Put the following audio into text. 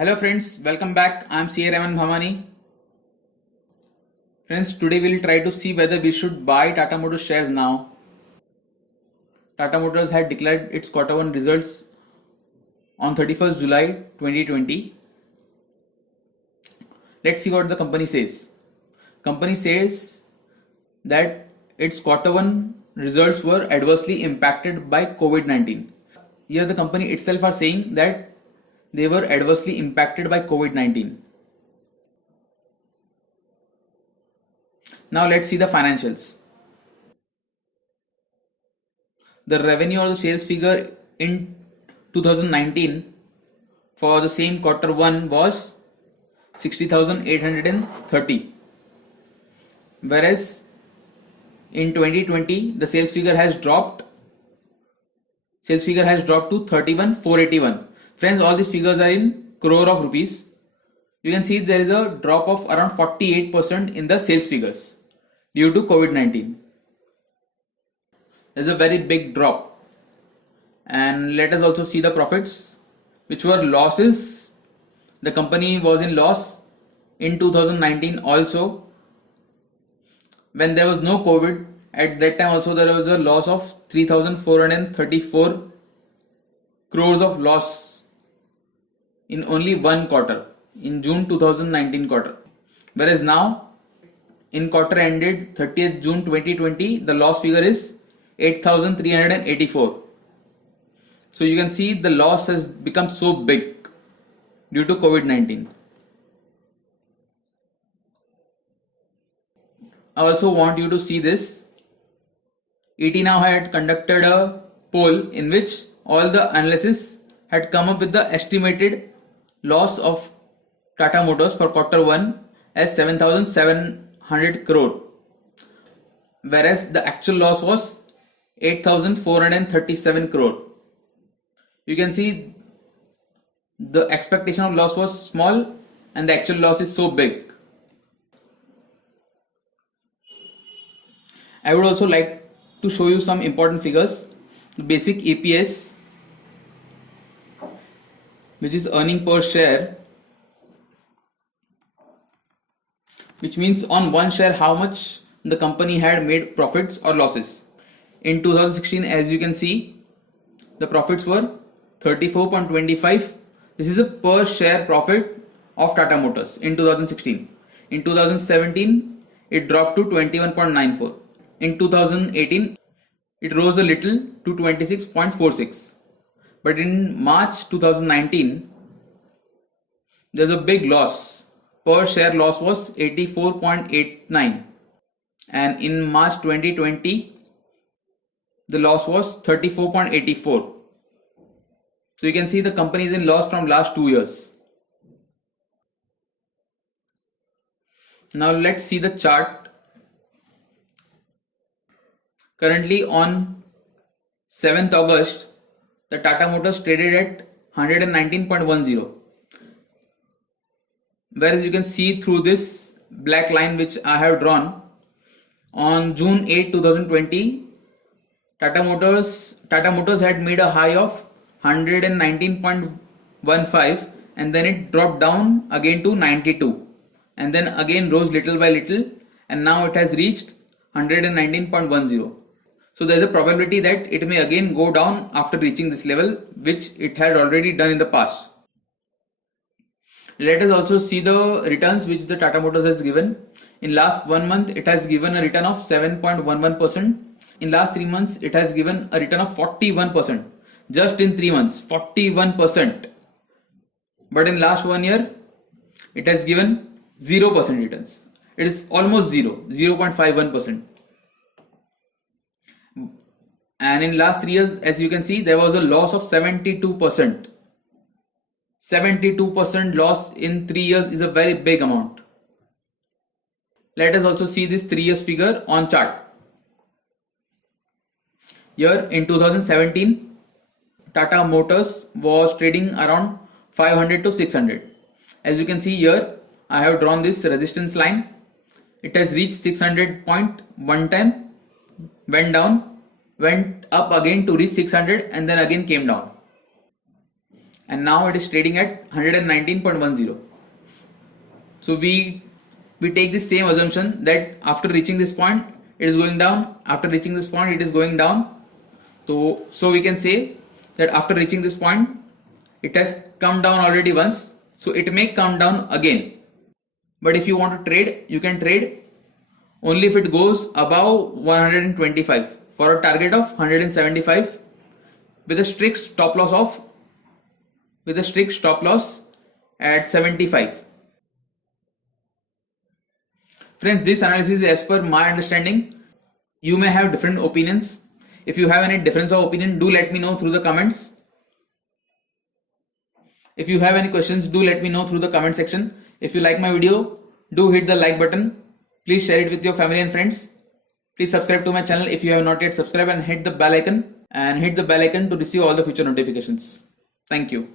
Hello friends, welcome back. I am CA Raman Bhamani. Friends, today we will try to see whether we should buy Tata Motors shares now. Tata Motors had declared its quarter 1 results on 31st July 2020. Let's see what the company says. Company says that its quarter 1 results were adversely impacted by COVID-19. Here the company itself are saying that they were adversely impacted by COVID-19. Now let's see the financials. The revenue or the sales figure in 2019 for the same quarter 1 was 60,830, whereas in 2020 the sales figure has dropped to 31,481. Friends, all these figures are in crore of rupees. You can see there is a drop of around 48% in the sales figures due to COVID-19. There's a very big drop. And let us also see the profits, which were losses. The company was in loss in 2019 also. When there was no COVID, at that time also there was a loss of 3,434 crores of loss in only one quarter, in June 2019 quarter. Whereas now, in quarter ended 30th June 2020, the loss figure is 8,384. So you can see the loss has become so big due to COVID-19. I also want you to see this. ET Now had conducted a poll in which all the analysts had come up with the estimated loss of Tata Motors for quarter 1 as 7,700 crore, whereas the actual loss was 8,437 crore. You can see the expectation of loss was small and the actual loss is so big. I would also like to show you some important figures. The basic EPS, which is earning per share, which means on one share how much the company had made profits or losses. In 2016, as you can see, the profits were 34.25. This is a per share profit of Tata Motors in 2016. In 2017, it dropped to 21.94. In 2018, it rose a little to 26.46. But in March 2019, there's a big loss. Per share loss was 84.89. And in March 2020, the loss was 34.84. So you can see the company is in loss from last 2 years. Now let's see the chart. Currently on 7th August, the Tata Motors traded at 119.10. Whereas you can see through this black line which I have drawn, on June 8, 2020, Tata Motors had made a high of 119.15 and then it dropped down again to 92 and then again rose little by little and now it has reached 119.10. So there is a probability that it may again go down after reaching this level, which it had already done in the past. Let us also see the returns which the Tata Motors has given. In last 1 month, it has given a return of 7.11%. In last 3 months, it has given a return of 41%. Just in 3 months, 41%. But in last 1 year, it has given 0% returns. It is almost 0.51%. And in last 3 years, as you can see, there was a loss of 72%. 72% loss in 3 years is a very big amount. Let us also see this 3 years figure on chart. Here in 2017, Tata Motors was trading around 500 to 600. As you can see here, I have drawn this resistance line. It has reached 600 point one time, went down, went up again to reach 600 and then again came down. and now it is trading at 119.10. So we take the same assumption that after reaching this point it is going down, after reaching this point it is going down. So we can say that after reaching this point it has come down already once, so it may come down again. But if you want to trade, you can trade only if it goes above 125 for a target of 175 with a strict stop loss at 75. Friends, this analysis is as per my understanding. You may have different opinions. If you have any difference of opinion, do let me know through the comments. If you have any questions, do let me know through the comment section. If you like my video, do hit the like button. Please share it with your family and friends. Please subscribe to my channel if you have not yet subscribed, and hit the bell icon to receive all the future notifications. Thank you.